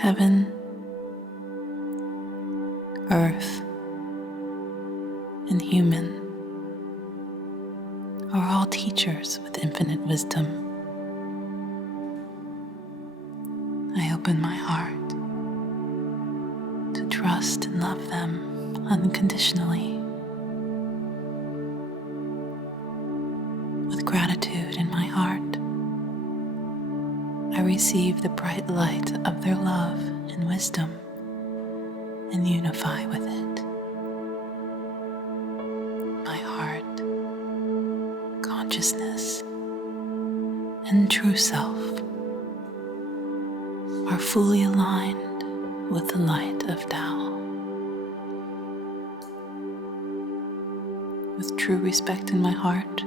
Heaven, earth, and human are all teachers with infinite wisdom. I open my heart to trust and love them unconditionally. With gratitude in my heart, I receive the bright light of their love and wisdom and unify with it. My heart, consciousness, and true self are fully aligned with the light of Tao. With true respect in my heart,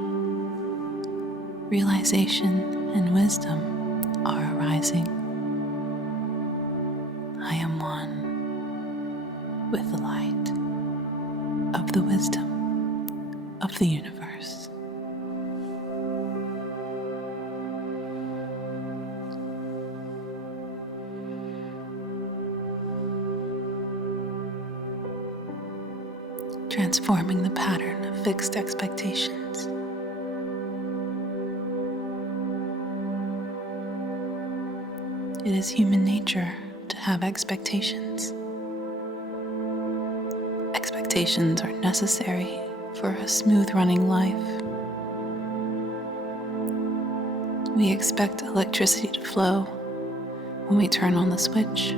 realization and wisdom are arising. I am one with the light of the wisdom of the universe. Transforming the pattern of fixed expectations. It is human nature to have expectations. Expectations are necessary for a smooth-running life. We expect electricity to flow when we turn on the switch.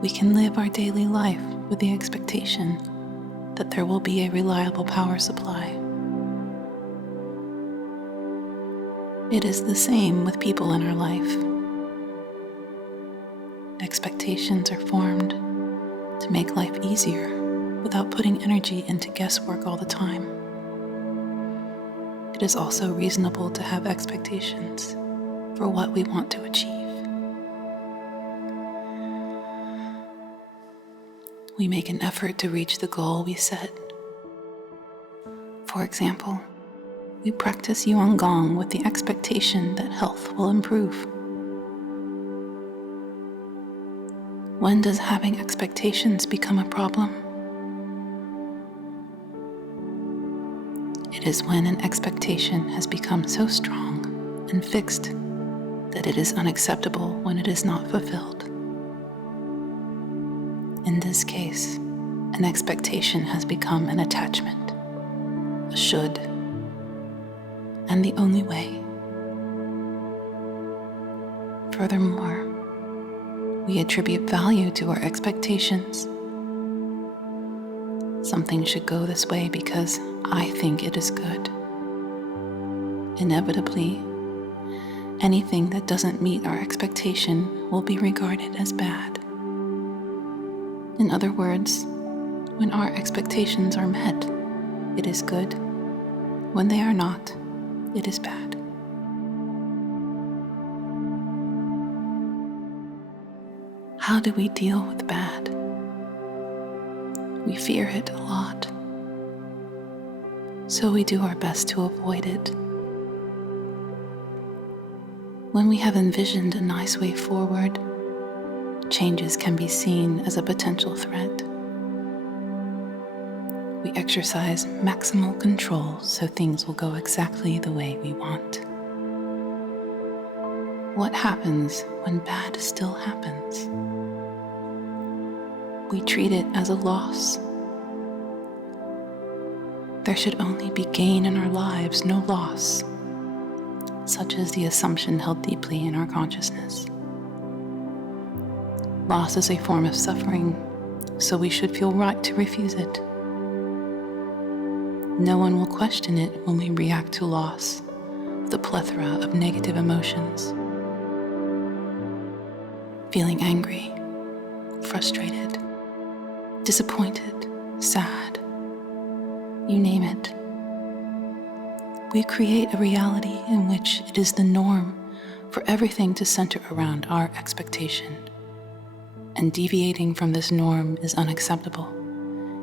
We can live our daily life with the expectation that there will be a reliable power supply. It is the same with people in our life. Expectations are formed to make life easier without putting energy into guesswork all the time. It is also reasonable to have expectations for what we want to achieve. We make an effort to reach the goal we set. For example, we practice Yuan Qigong with the expectation that health will improve. When does having expectations become a problem? It is when an expectation has become so strong and fixed that it is unacceptable when it is not fulfilled. In this case, an expectation has become an attachment, a should, and the only way. Furthermore, we attribute value to our expectations. Something should go this way because I think it is good. Inevitably, anything that doesn't meet our expectation will be regarded as bad. In other words, when our expectations are met, it is good. When they are not, it is bad. How do we deal with bad? We fear it a lot, so we do our best to avoid it. When we have envisioned a nice way forward, changes can be seen as a potential threat. We exercise maximal control so things will go exactly the way we want. What happens when bad still happens? We treat it as a loss. There should only be gain in our lives, no loss, such as the assumption held deeply in our consciousness. Loss is a form of suffering, so we should feel right to refuse it. No one will question it when we react to loss with a plethora of negative emotions. Feeling angry, frustrated, disappointed, sad, you name it. We create a reality in which it is the norm for everything to center around our expectation. And deviating from this norm is unacceptable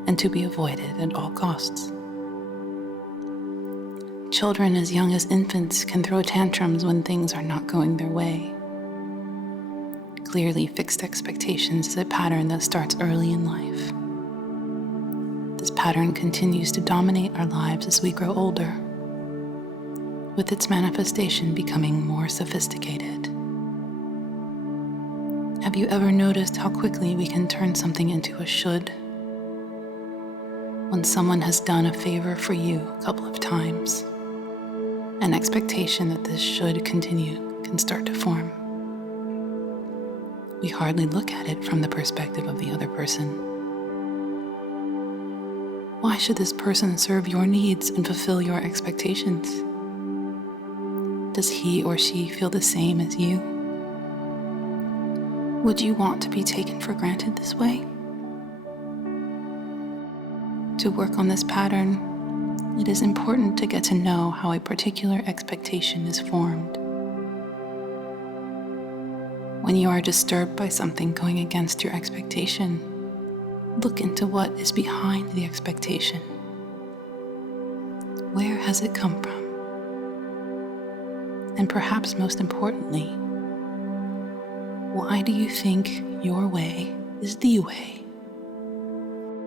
and to be avoided at all costs. Children as young as infants can throw tantrums when things are not going their way. Clearly, fixed expectations is a pattern that starts early in life. This pattern continues to dominate our lives as we grow older, with its manifestation becoming more sophisticated. Have you ever noticed how quickly we can turn something into a should? When someone has done a favor for you a couple of times, an expectation that this should continue can start to form. We hardly look at it from the perspective of the other person. Why should this person serve your needs and fulfill your expectations? Does he or she feel the same as you? Would you want to be taken for granted this way? To work on this pattern, it is important to get to know how a particular expectation is formed. When you are disturbed by something going against your expectation, look into what is behind the expectation. Where has it come from? And perhaps most importantly, why do you think your way is the way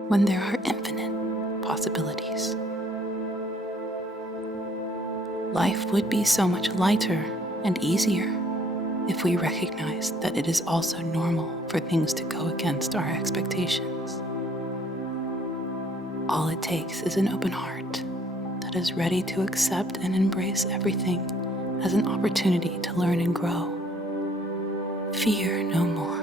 when there are infinite possibilities? Life would be so much lighter and easier if we recognize that it is also normal for things to go against our expectations. All it takes is an open heart that is ready to accept and embrace everything as an opportunity to learn and grow. Fear no more.